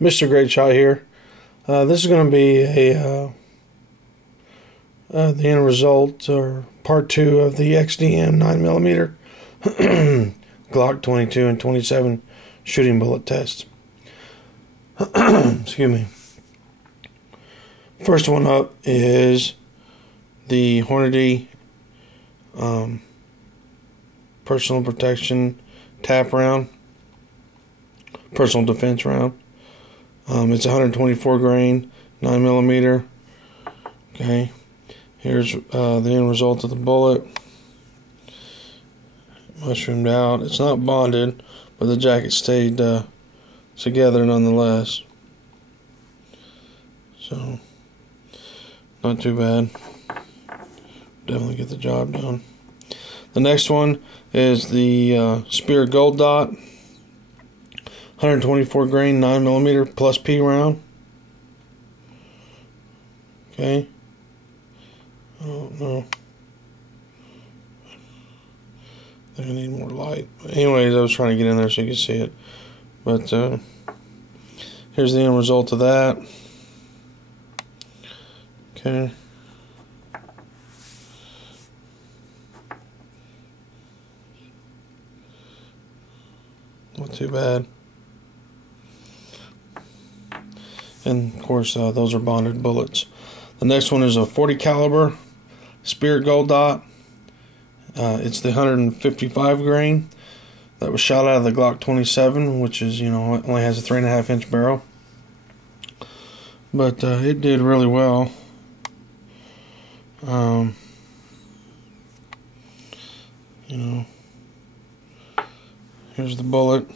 Mr. Great Shot here. This is going to be the end result, or part 2 of the XDM 9mm Glock 22 and 27 shooting bullet test. Excuse me. First one up is the Hornady personal protection tap round, personal defense round. It's 124 grain, 9mm. Okay, here's the end result of the bullet. Mushroomed out. It's not bonded, but the jacket stayed together nonetheless. So, not too bad. Definitely get the job done. The next one is the Spear Gold Dot. 124 grain 9mm plus P round. Okay. Oh no. I think I need more light. Anyways, I was trying to get in there so you can see it. But here's the end result of that. Okay. Not too bad. And of course, those are bonded bullets. The next one is a 40 caliber Spirit Gold Dot. It's the 155 grain that was shot out of the Glock 27, which is, you know, it only has a 3.5 inch barrel. But it did really well. You know, here's the bullet.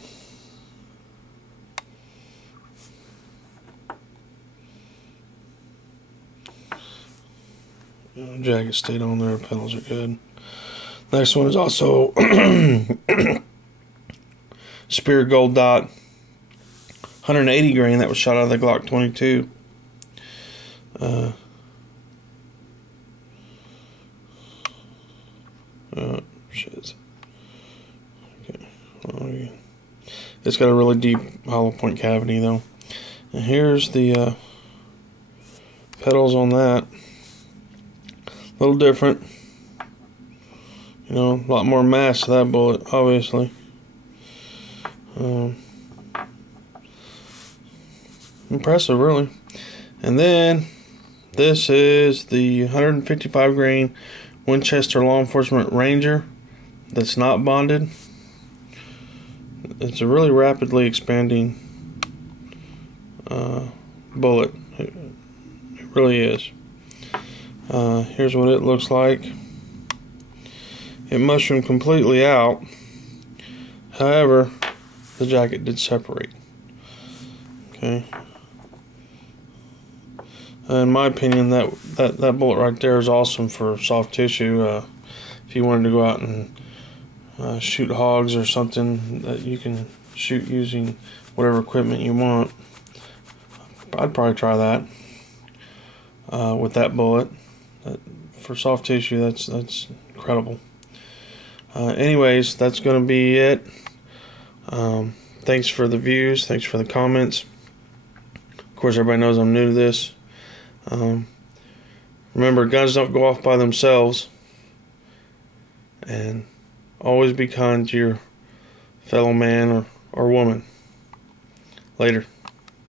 Jacket stayed on there, pedals are good. Next one is also Spear Gold Dot, 180 grain that was shot out of the Glock 22. Shit. Okay. Well, it's got a really deep hollow point cavity though. And here's the pedals on that. A little different, you know, a lot more mass to that bullet, obviously. Impressive, really. And then this is the 155 grain Winchester Law Enforcement Ranger that's not bonded. It's a really rapidly expanding bullet. It really is. Here's what it looks like. It mushroomed completely out. However, the jacket did separate. Okay. In my opinion, that bullet right there is awesome for soft tissue. If you wanted to go out and shoot hogs or something that you can shoot using whatever equipment you want, I'd probably try that with that bullet. For soft tissue, that's incredible. Anyways, that's going to be it. Thanks for the views. Thanks for the comments. Of course, everybody knows I'm new to this. Remember, guns don't go off by themselves. And always be kind to your fellow man or woman. Later.